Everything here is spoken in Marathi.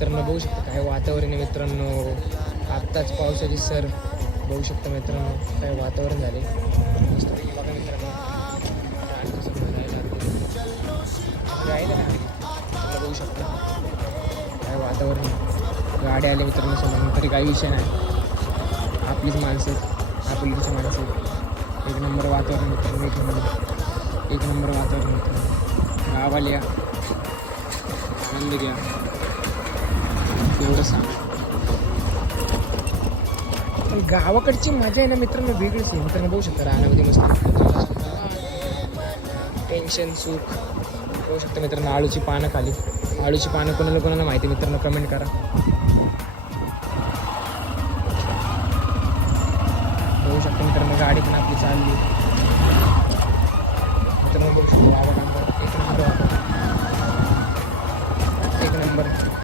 मित्रांनो बघू शकता काय वातावरण आहे मित्रांनो. आत्ताच पावसाची सर बघू शकता मित्रांनो काय वातावरण झाले मस्त बघा मित्रांनो. बघू शकता काय वातावरण. गाड्या आल्या मित्रांनो समोर तरी काही विषय नाही. आपलीच माणसं आपलीच माणसं. एक नंबर वातावरण मित्रांनो. एक नंबर वातावरण मित्रांनो. गावाला या आनंद घ्या एवढं सांग. पण गावाकडची मजा आहे ना मित्रांनो वेगळीच आहे. मित्रांनो बघू शकता रानामध्ये मस्त टेन्शन सुख बघू शकता मित्रांनो. आळूची पानं खाली. आळूची पानं कोणाला माहिती मित्रांनो कमेंट करा. बघू शकता मित्रांनो गाडी पण आपली चालली मित्रांनो. बघू शकतो एक नंबर.